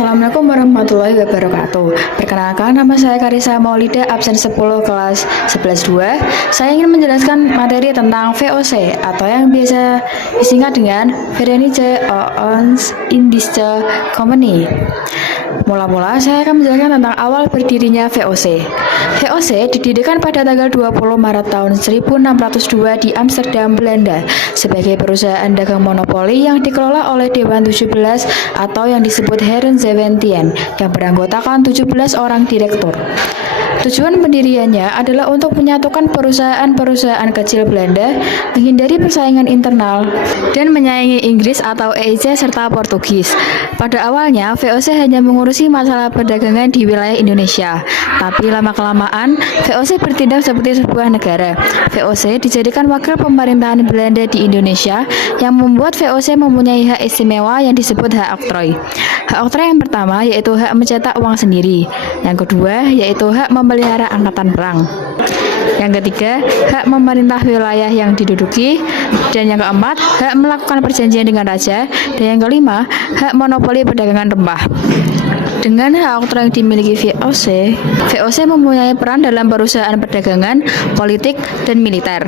Assalamualaikum warahmatullahi wabarakatuh. Perkenalkan, nama saya Karisa Maulida, absen 10 kelas 11-2. Saya ingin menjelaskan materi tentang VOC atau yang biasa disingkat dengan Verenigde Oorlogsindische Compagnie. Mula-mula saya akan menjelaskan tentang awal berdirinya VOC. VOC didirikan pada tanggal 20 Maret tahun 1602 di Amsterdam, Belanda sebagai perusahaan dagang monopoli yang dikelola oleh Dewan 17 atau yang disebut Heren 17 yang beranggotakan 17 orang direktur. Tujuan pendiriannya adalah untuk menyatukan perusahaan-perusahaan kecil Belanda, menghindari persaingan internal, dan menyaingi Inggris atau EIC serta Portugis. Pada awalnya, VOC hanya mengurusi masalah perdagangan di wilayah Indonesia, tapi lama-kelamaan VOC bertindak seperti sebuah negara. VOC dijadikan wakil pemerintahan Belanda di Indonesia, yang membuat VOC mempunyai hak istimewa yang disebut hak oktroy. Hak oktroy yang pertama yaitu hak mencetak uang sendiri, yang kedua yaitu hak memelihara angkatan perang, yang ketiga hak memerintah wilayah yang diduduki, dan yang keempat hak melakukan perjanjian dengan raja, dan yang kelima hak monopoli perdagangan rempah. Dengan hak oktroy yang dimiliki VOC, VOC mempunyai peran dalam perusahaan perdagangan, politik, dan militer.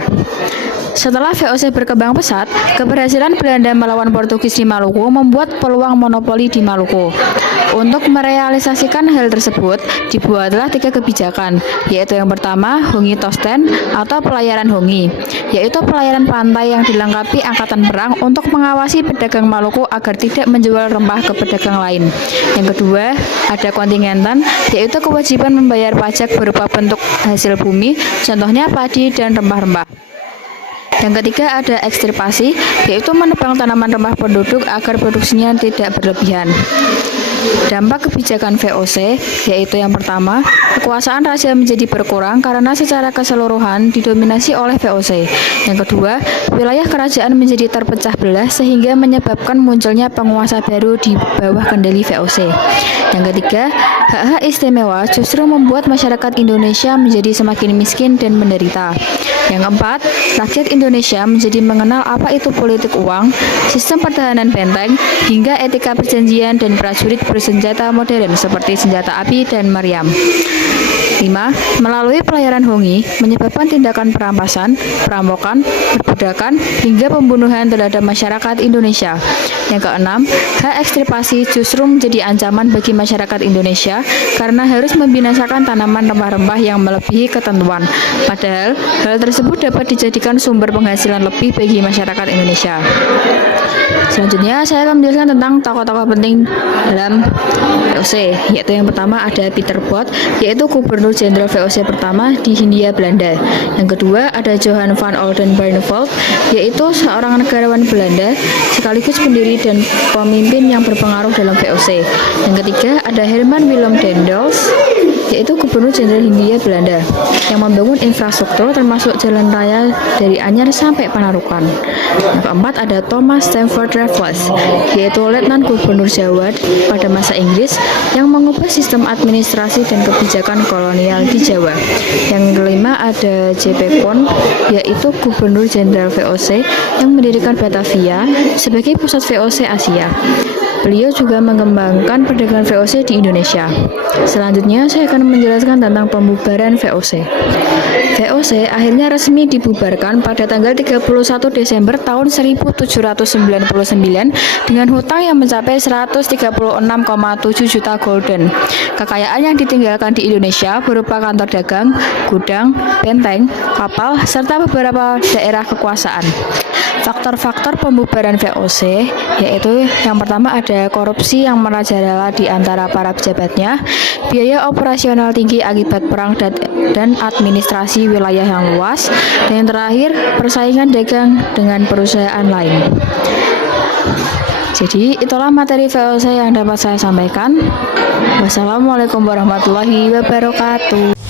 Setelah VOC berkembang pesat, keberhasilan Belanda melawan Portugis di Maluku membuat peluang monopoli di Maluku. Untuk merealisasikan hal tersebut, dibuatlah 3 kebijakan, yaitu yang pertama, Hongi Tosten atau pelayaran Hongi, yaitu pelayaran pantai yang dilengkapi angkatan perang untuk mengawasi pedagang Maluku agar tidak menjual rempah ke pedagang lain. Yang kedua, ada kontingentan, yaitu kewajiban membayar pajak berupa bentuk hasil bumi, contohnya padi dan rempah-rempah. Yang ketiga ada ekstirpasi, yaitu menebang tanaman rempah penduduk agar produksinya tidak berlebihan. Dampak kebijakan VOC yaitu yang pertama, kekuasaan raja menjadi berkurang karena secara keseluruhan didominasi oleh VOC. Yang kedua, wilayah kerajaan menjadi terpecah belah sehingga menyebabkan munculnya penguasa baru di bawah kendali VOC. Yang ketiga, hak-hak istimewa justru membuat masyarakat Indonesia menjadi semakin miskin dan menderita. Yang keempat, rakyat Indonesia menjadi mengenal apa itu politik uang, sistem pertahanan benteng, hingga etika perjanjian dan prajurit bersenjata modern seperti senjata api dan meriam. 5. Melalui pelayaran Hongi menyebabkan tindakan perampasan, perampokan, perbudakan, hingga pembunuhan terhadap masyarakat Indonesia. Yang keenam, hak ekstirpasi justru menjadi ancaman bagi masyarakat Indonesia karena harus membinasakan tanaman rempah-rempah yang melebihi ketentuan. Padahal, hal tersebut dapat dijadikan sumber penghasilan lebih bagi masyarakat Indonesia. Selanjutnya, saya akan menjelaskan tentang tokoh-tokoh penting dalam VOC, yaitu yang pertama ada Pieter Both, yaitu Gubernur Jenderal VOC pertama di Hindia Belanda. Yang kedua ada Johan van Oldenbarnevelt, yaitu seorang negarawan Belanda sekaligus pendiri dan pemimpin yang berpengaruh dalam VOC. Yang ketiga ada Herman Willem Daendels, yaitu Gubernur Jenderal Hindia Belanda yang membangun infrastruktur termasuk jalan raya dari Anyar sampai Panarukan. Yang keempat ada Thomas Stamford Raffles, yaitu Letnan Gubernur Jawa pada masa Inggris yang mengubah sistem administrasi dan kebijakan kolonial di Jawa. Yang kelima ada J.P. Koon, yaitu Gubernur Jenderal VOC yang mendirikan Batavia sebagai pusat VOC Asia. Beliau juga mengembangkan perdagangan VOC di Indonesia. Selanjutnya, saya akan menjelaskan tentang pembubaran VOC. VOC akhirnya resmi dibubarkan pada tanggal 31 Desember tahun 1799 dengan hutang yang mencapai 136,7 juta gulden. Kekayaan yang ditinggalkan di Indonesia berupa kantor dagang, gudang, benteng, kapal, serta beberapa daerah kekuasaan. Faktor-faktor pembubaran VOC yaitu yang pertama ada korupsi yang merajalela di antara para pejabatnya, biaya operasional tinggi akibat perang dan administrasi wilayah yang luas, dan yang terakhir persaingan dagang dengan perusahaan lain. Jadi itulah materi VOC yang dapat saya sampaikan. Wassalamualaikum warahmatullahi wabarakatuh.